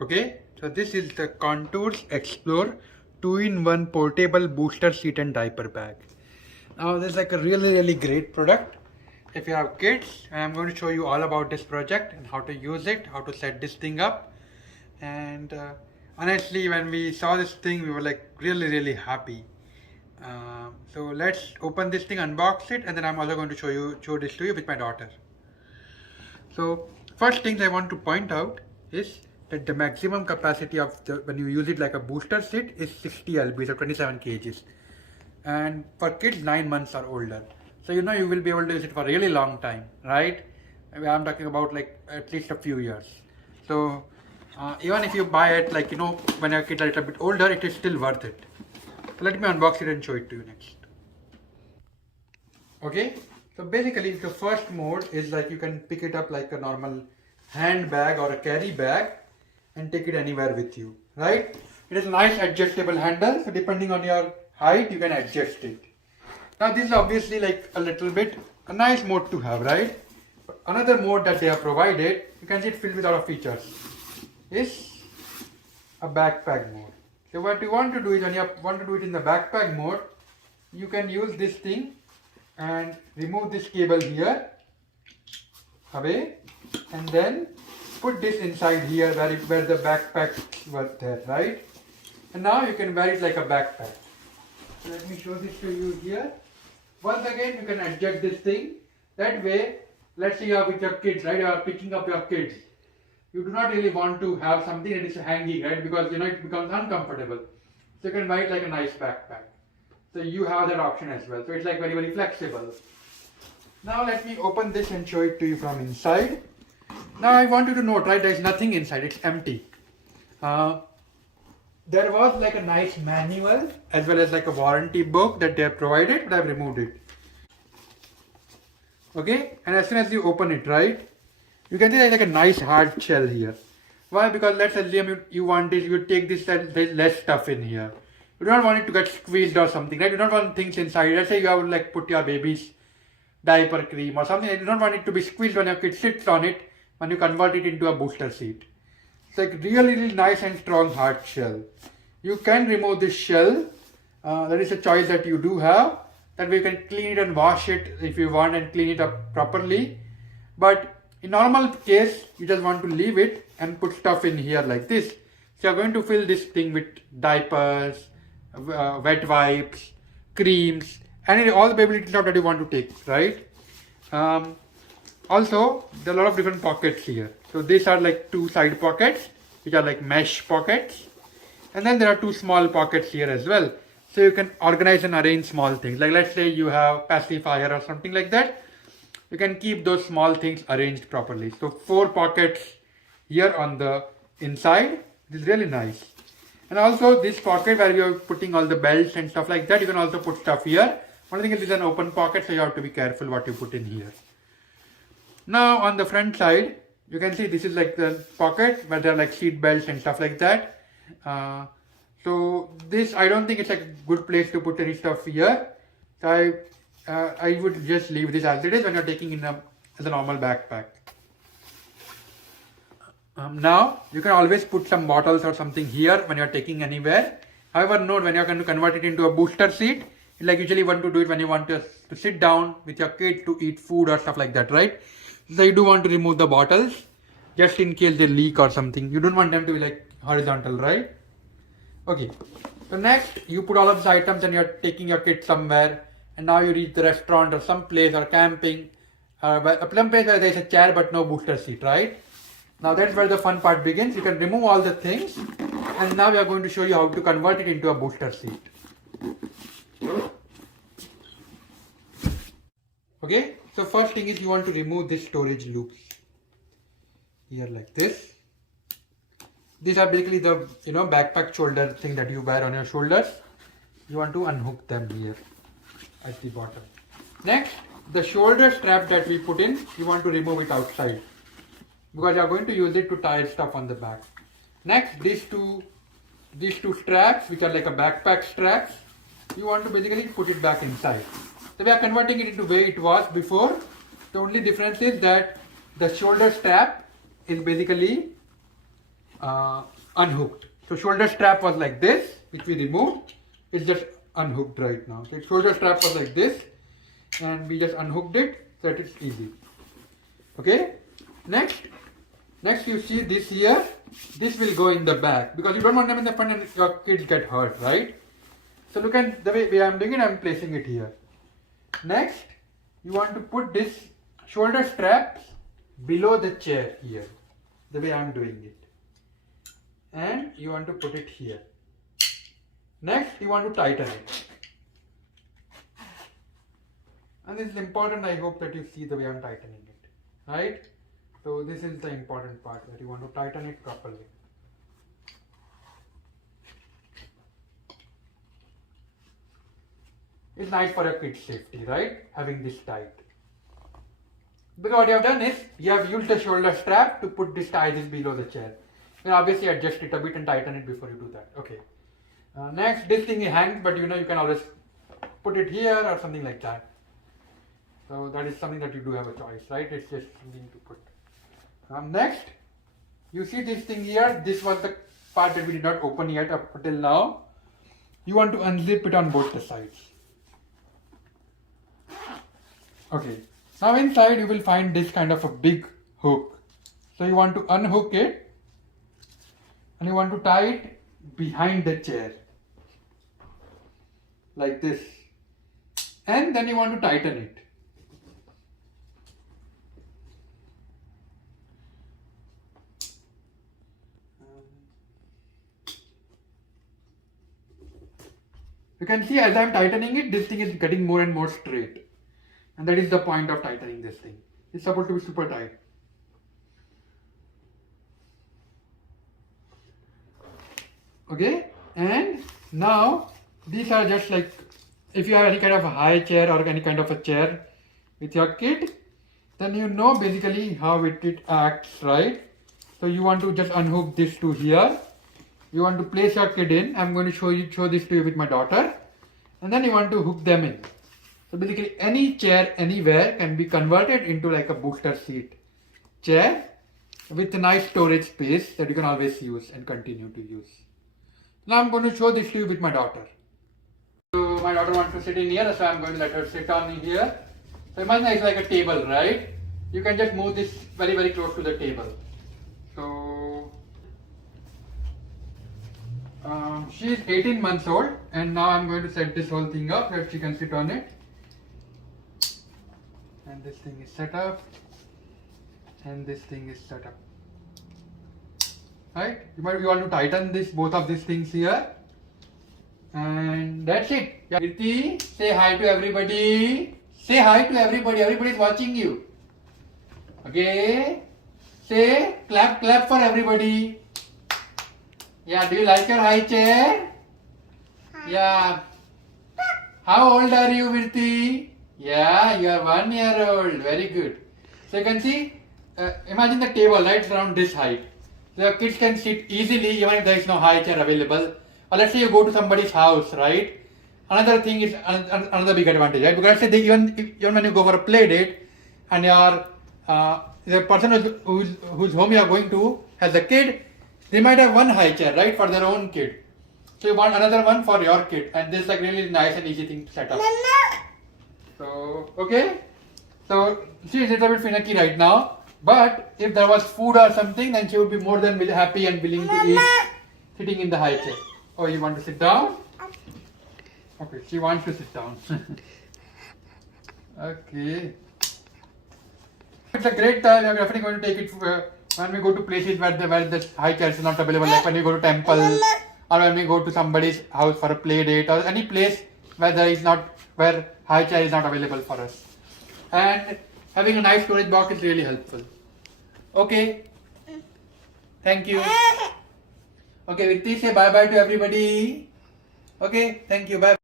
Okay, so this is the Contours Explore 2-in-1 portable booster seat and diaper bag. Now this is like a really great product. If you have kids, I'm going to show you all about this project and how to use it, how to set this thing up. And honestly, when we saw this thing, we were like really happy. So let's open this thing, unbox it, and then I'm also going to show this to you with my daughter. So first things I want to point out is that the maximum capacity of when you use it like a booster seat is 60 lbs or 27 kgs, and for kids 9 months or older. So you know you will be able to use it for a really long time, right? I'm talking about like at least a few years. So even if you buy it like when your kids are a little bit older, it is still worth it. So let me unbox it and show it to you next. Okay, so basically the first mode is like you can pick it up like a normal handbag or a carry bag and take it anywhere with you, right? It is a nice adjustable handle, so depending on your height you can adjust it. Now this is obviously like a little bit a nice mode to have, right? But another mode that they have provided, you can see it filled with a lot of features, is a backpack mode. So what you want to do is when you want to do it in the backpack mode, you can use this thing and remove this cable here away, and then put this inside here where the backpack was there, right? And now you can wear it like a backpack. So let me show this to you here. Once again, you can adjust this thing. That way, let's say you are with your kids, right? You are picking up your kids. You do not really want to have something that is hanging, right? Because it becomes uncomfortable. So you can wear it like a nice backpack. So you have that option as well. So it's like very flexible. Now let me open this and show it to you from inside. Now I want you to note, right, there is nothing inside, it's empty. There was like a nice manual as well as like a warranty book that they have provided, but I have removed it. Okay, and as soon as you open it, right, you can see there's like a nice hard shell here. Why? Because let's assume you take this, there's less stuff in here. You don't want it to get squeezed or something, right? You don't want things inside. Let's say you have like put your baby's diaper cream or something. You don't want it to be squeezed when your kid sits on it when you convert it into a booster seat. It's like really nice and strong hard shell. You can remove this shell. That is a choice that you do have. That way you can clean it and wash it if you want and clean it up properly. But in normal case, you just want to leave it and put stuff in here like this. So you're going to fill this thing with diapers, wet wipes, creams, and all the baby stuff that you want to take, right? Also, there are a lot of different pockets here. So these are like two side pockets, which are like mesh pockets. And then there are two small pockets here as well. So you can organize and arrange small things. Like let's say you have pacifier or something like that. You can keep those small things arranged properly. So 4 pockets here on the inside. This is really nice. And also this pocket where you are putting all the belts and stuff like that, you can also put stuff here. One thing is this is an open pocket, so you have to be careful what you put in here. Now on the front side, you can see this is like the pocket where there are like seat belts and stuff like that. So this, I don't think it's a good place to put any stuff here. So I would just leave this as it is when you're taking in as a normal backpack. Now you can always put some bottles or something here when you're taking anywhere. However, note when you're going to convert it into a booster seat, you like usually want to do it when you want to sit down with your kid to eat food or stuff like that, right? So you do want to remove the bottles just in case they leak or something. You don't want them to be like horizontal, right? Okay. So next you put all of these items and you're taking your kid somewhere, and now you reach the restaurant or some place or camping, a plum place where there's a chair but no booster seat, right? Now that's where the fun part begins. You can remove all the things, and now we are going to show you how to convert it into a booster seat. Okay, so first thing is you want to remove this storage loops here like this. These are basically the backpack shoulder thing that you wear on your shoulders. You want to unhook them here at the bottom. Next, the shoulder strap that we put in, you want to remove it outside because you are going to use it to tie stuff on the back. Next, these two straps, which are like a backpack straps, you want to basically put it back inside. So we are converting it into the way it was before. The only difference is that the shoulder strap is basically unhooked. So shoulder strap was like this, which we removed. It's just unhooked right now. So shoulder strap was like this, and we just unhooked it so that it's easy. Okay. Next you see this here. This will go in the back because you don't want them in the front and your kids get hurt, right? So look at the way I'm doing it. I'm placing it here. Next, you want to put this shoulder straps below the chair here, the way I'm doing it. And you want to put it here. Next, you want to tighten it. And this is important. I hope that you see the way I'm tightening it, right? So this is the important part, that you want to tighten it properly. It's nice for your kid's safety, right? Having this tight. Because what you have done is, you have used the shoulder strap to put this tie this below the chair. You obviously adjust it a bit and tighten it before you do that. Okay. Next, this thing hangs, but you can always put it here or something like that. So that is something that you do have a choice, right? It's just something to put. Next, you see this thing here. This was the part that we did not open yet up until now. You want to unzip it on both the sides. Okay. Now inside you will find this kind of a big hook. So you want to unhook it and you want to tie it behind the chair like this, and then you want to tighten it. You can see as I am tightening it, this thing is getting more and more straight. And that is the point of tightening this thing. It's supposed to be super tight. Okay, and now these are just like, if you have any kind of a high chair or any kind of a chair with your kid, then you know basically how it acts, right? So you want to just unhook this to here. You want to place your kid in. I'm going to show this to you with my daughter. And then you want to hook them in. So basically any chair anywhere can be converted into like a booster seat chair with a nice storage space that you can always use and continue to use. Now I'm going to show this to you with my daughter. So my daughter wants to sit in here, so I'm going to let her sit on here. So imagine it's like a table, right? You can just move this very, very close to the table. So she is 18 months old, and now I'm going to set this whole thing up that she can sit on it. And this thing is set up, and this thing is set up. Right? You want to tighten both of these things here, and that's it. Yeah. Kirti, say hi to everybody. Say hi to everybody. Everybody is watching you. Okay. Say clap for everybody. Yeah. Do you like your high chair? Hi. Yeah. How old are you, Virti? Yeah, you are 1 year old. Very good. So you can see, imagine the table right around this height. So your kids can sit easily even if there is no high chair available. Or let's say you go to somebody's house, right? Another thing is another big advantage, right? Because let's say even when you go for a play date and the person whose home you are going to has a kid, they might have one high chair, right, for their own kid. So you want another one for your kid, and this is like really nice and easy thing to set up. So, okay. So, she is a little bit finicky right now. But if there was food or something, then she would be more than happy and willing to eat sitting in the high chair. Oh, you want to sit down? Okay, she wants to sit down. Okay. It's a great time. I'm definitely going to take it when we go to places where the high chairs is not available. Like when we go to temple or when we go to somebody's house for a play date or any place where high chair is not available for us. And having a nice storage box is really helpful. Okay. Thank you. Okay, Virti, say bye-bye to everybody. Okay, thank you. Bye.